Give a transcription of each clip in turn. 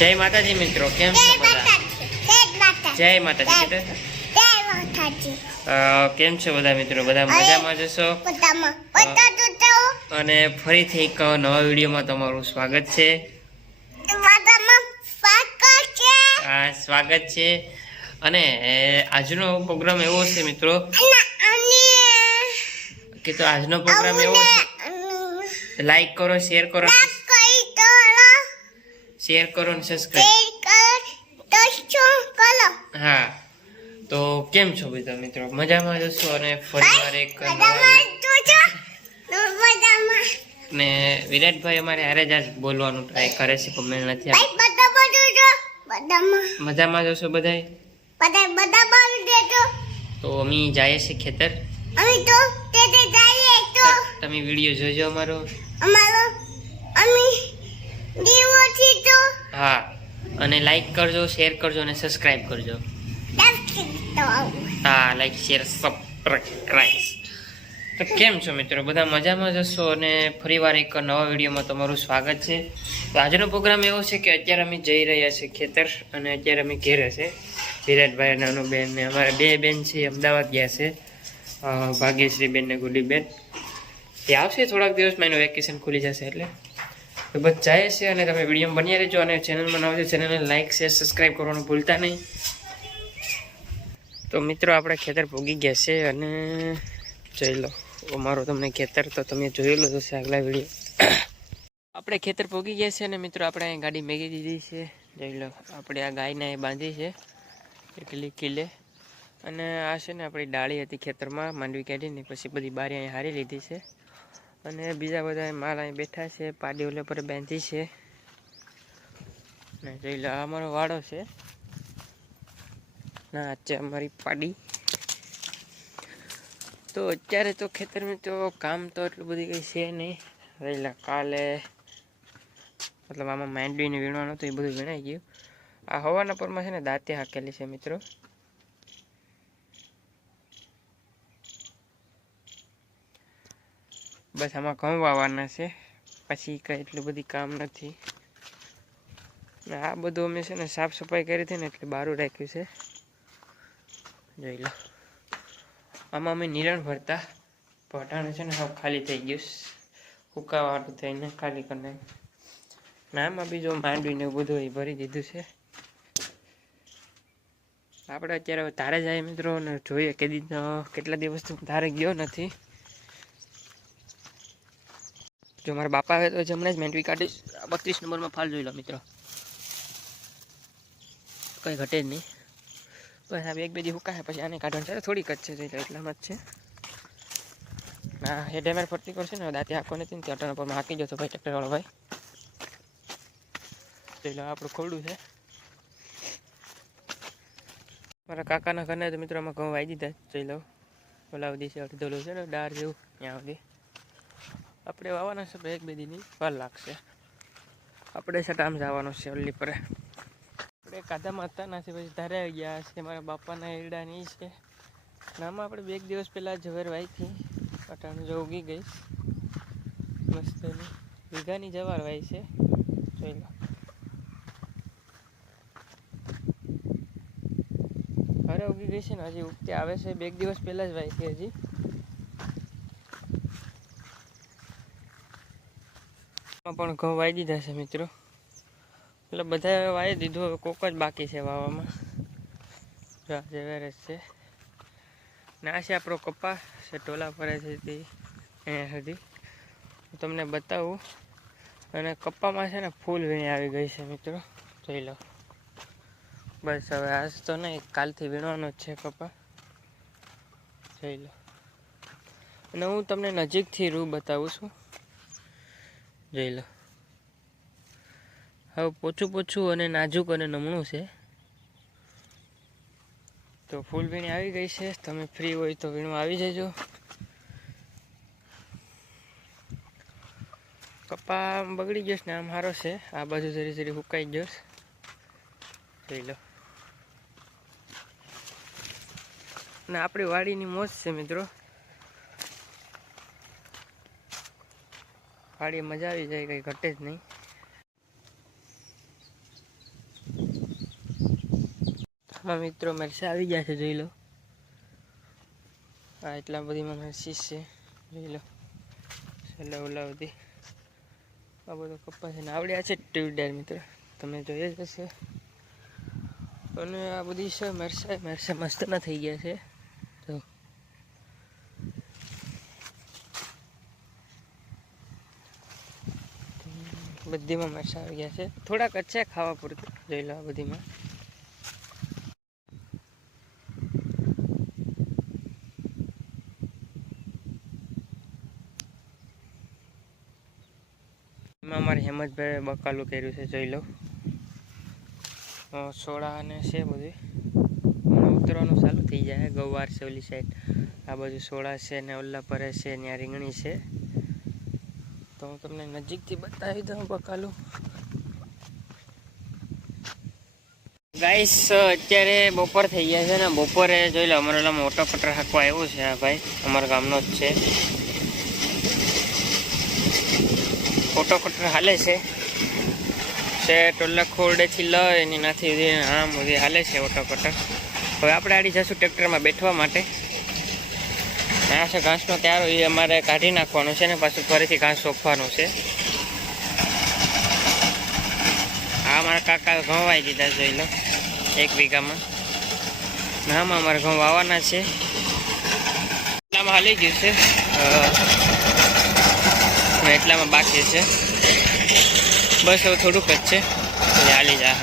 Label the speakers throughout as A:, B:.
A: જય માતાજી મિત્રો કેમ છો બધા? જય માતાજી. કીધું? કેમ છો? બધા મિત્રો? બધા મજામાં જશો અને ફરીથી એક નવા વિડીયોમાં તમારું સ્વાગત છે. હા સ્વાગત છે. અને આજનો પ્રોગ્રામ એવો છે મિત્રો કે તો આજનો પ્રોગ્રામ એવો છે. લાઈક કરો શેર કરો શેર કરો અને સબસ્ક્રાઈબ હા. તો કેમ છો બધા મિત્રો? મજામાં જશો અને ફરીવાર એક ને વિરાટભાઈ અમારે હારે જ બોલવાનું ટ્રાય કરે છે પણ મેળ નથી. મજામાં જશો બધાય? તો? અમે જઈએ છીએ ખેતર. તમે વીડિયો જોજો અમારો હા. અને લાઈક કરજો શેર કરજો અને સબસ્ક્રાઈબ કરજો. હા લાઈક શેર સબસ્ક્રાઈબ તો કેમ છો મિત્રો? બધા મજામાં જશો અને ફરીવાર એક નવા વિડીયોમાં તમારું સ્વાગત છે. તો આજનો પ્રોગ્રામ એવો છે કે અત્યારે અમે જઈ રહ્યા છીએ ખેતર અને અત્યારે અમે ઘેરે છે. વિરાટભાઈ નાનો બેન ને અમારા બે બેન છે, અમદાવાદ ગયા છે. ભાગ્યશ્રી બેન ને ગુડીબેન તે આવશે થોડાક દિવસમાં, એનું વેકેશન ખુલી જશે એટલે. જાય છે અને તમે વીડિયો બન્યા રહેજો અને ચેનલમાં નવા છો ચેનલને લાઈક શેર સબસ્ક્રાઈબ કરવાનું ભૂલતા નહીં. તો મિત્રો, આપણે ખેતર ભોગી ગયા છે અને જોઈ લો, અમારો તમને ખેતર તો તમે જોયેલું જ હશે આગલા વીડિયો આપણે ખેતર ભોગી ગયા છે અને મિત્રો, આપણે ગાડી મેગી દીધી છે. જોઈ લો, આપણે આ ગાયને બાંધી છે, એટલી કિલે. અને આ છે ને આપણી ડાળી હતી ખેતરમાં, માંડવી કાઢીને, પછી બધી બારી અહીં હારી લીધી છે. અને બીજા બધા માલ અહીં બેઠા છે, પાડી ઓલે પર બાંધી છે. ને જોઈ લો અમારો વાડો છે. ના, આજે અમારી પાડી. તો અત્યારે તો ખેતરમાં તો કામ તો એટલું બધું કંઈ છે નહીં. રહેલા કાલે મતલબ આમાં માંડવીને વીણવાનું હતું, એ બધું વીણાઈ ગયું. આ હવાના પરમાં છે ને, દાંતે હાકેલી છે મિત્રો. બસ આમાં ઘઉં વાવવાના છે. પછી કંઈ એટલું બધી કામ નથી. આ બધું અમે છે ને સાફ સફાઈ કરી હતી ને એટલે બારું રાખ્યું છે. જોઈ લો. આમાં અમે નિરણ ભરતા. ભટાણું છે ને સાવ ખાલી થઈ ગયું હુકાવાળું થઈને ખાલી કરીને. નામાં બી જો માંડવીને બધું એ ભરી દીધું છે. આપણે અત્યારે તારે જાય મિત્રો, ને જોઈએ કે કેટલા દિવસથી હું તારે ગયો નથી. જો મારા બાપા આવે તો હમણાં જ મેન્ટવી કાઢીશ બત્રીસ નંબરમાં ફાલ જોઈ લો મિત્રો. કંઈ ઘટે જ નહીં. બસ આ એક બે દી છે પછી આને કાઢવાનું છે. થોડીક જ છે એટલામાં જ છે. ના એ ડેમેર ફરતી કરશે ને દાંતી આખો નથી ને, ત્યાં પર હાંકી જતો ભાઈ ટ્રેક્ટરવાળો ભાઈ. એટલે આપણું ખોડું છે. મારા કાકાના ઘરને તો મિત્રો આમાં ઘઉં વાઈ દીધા જઈ લઉં ઓલા છે, અડધોલું છે ને, ડાર જેવું, ત્યાં સુધી. આપણે વાવવાના છે એક બે દીની. વાર લાગશે. આપણે સટામ જવાનું છે ઓલી પર. આપણે કાધામાં હતા નથી પછી ધારે આવી ગયા છે, મારા બાપાના એરડાની છે. નામાં આપણે બે દિવસ પહેલાં જવેર વાઈ હતી અટાણું જો ઉગી ગઈ. મસ્ત વીઘાની જવાર વાય છે. જોઈ લો. ઘરે ઉગી ગઈ છે ને, હજી ઉગતી આવે છે. બે દિવસ પહેલાં જ વાઈ છે હજી. આમાં પણ ઘઉં વાઈ દીધા છે મિત્રો. એટલે બધા વાઈ દીધું, હવે કોક જ બાકી છે વાવામાં જો આ જવેરજ છે. ને આ છે આપણો કપા છે ટોલા પરે છે તે અહીંયા સુધી. તમને બતાવું. અને કપ્પામાં છે ને ફૂલ વીણી આવી ગઈ છે મિત્રો. જોઈ લો. બસ હવે આજ તો નહીં, કાલથી વીણવાનો જ છે કપા. જોઈ લો. અને હું તમને નજીકથી રૂ બતાવું છું. જોઈ લો. હવે પોચું પોચું અને નાજુક અને નમણું છે. તો ફૂલ વીણી આવી ગઈ છે. તમે ફ્રી હોય તો વીણવા આવી જજો. કપા બગડી ગયો ને, આમ સારો છે. આ બાજુ જરી જરી હુકાઈ ગયો. જોઈ લો. અને આપણી વાડીની મોજ છે મિત્રો. વાડી મજા આવી જાય, કંઈ ઘટે જ નહીં. આમાં મિત્રો મરસા આવી ગયા છે, જોઈ લો. આ એટલા બધીમાં મરસી છે, જોઈ લો. ઓલા બધી આ બધો કપાસ છે આવડ્યા છે ટ્યુડર મિત્રો. તમે જોઈએ જ હશે. અને આ બધી છે મરસા મરસા મસ્ત ના થઈ ગયા છે તો બધીમાં મરસા આવી ગયા છે. થોડાક છે ખાવા પૂરતું. જોઈ લો બધીમાં. એમાં અમારે હેમંતભાઈ બકાલું કર્યું છે, જોઈ લો. સોડા અને છે બધું. ઉતરવાનું ચાલુ થઈ જાય ગવાર છે ઓલી સાઈડ આ બાજુ સોડા છે ને ઓલા પરે છે ને આ રીંગણી છે. તો હું તમને નજીકથી બતાવી દઉં બકાલું. ગાઈસ અત્યારે બપોર થઈ ગયા છે ને, બપોરે જોઈ લો, અમારો ઓલા મોટો કટર હાંકવા આવ્યો છે આ ભાઈ, અમારા ગામનો જ છે. મોટો કટર હાલે છે. છે ટોલા ખોરડેથી લઈને નાથી આમ સુધી હાલે છે ઓટો કટર હવે આપણે આડી જશું ટ્રેક્ટરમાં બેઠવા માટે. આ છે, ઘાસનો ત્યારો એ અમારે કાઢી નાખવાનો છે ને પાછું ફરીથી ઘાસ સોંપવાનું છે. આ મારા કાકા ઘઉં દીધા જોઈ લો, એક વીઘામાં. નામાં અમારે ઘઉં વાવવાના છે. એટલામાં હાલી ગયું છે. એટલામાં બાકી છે. બસ હવે થોડુંક જ છે. હાલી જા.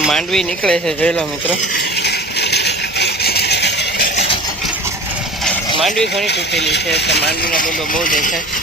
A: માંડવી નીકળે છે, જોઈ લો મિત્રો. માંડવી ઘણી તૂટેલી છે, એટલે માંડવીનો બધો બહુ દેખાય.